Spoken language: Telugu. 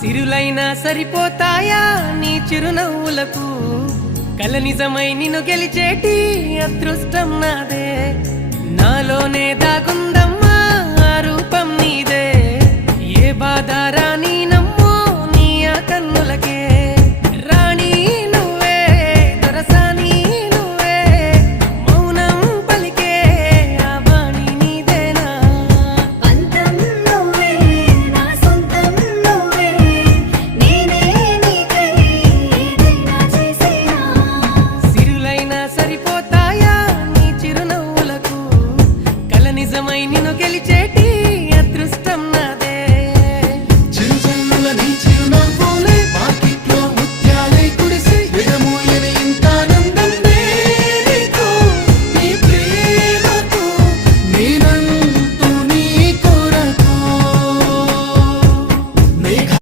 సిరులైనా సరిపోతాయా నీ చిరునవ్వులకు కల నిజమై నిన్ను గెలిచేటి అదృష్టం నాదే నాలోనే దాగుందమ్మా ఆ రూపం నీదే ఏ బాధ రాని నమ్మ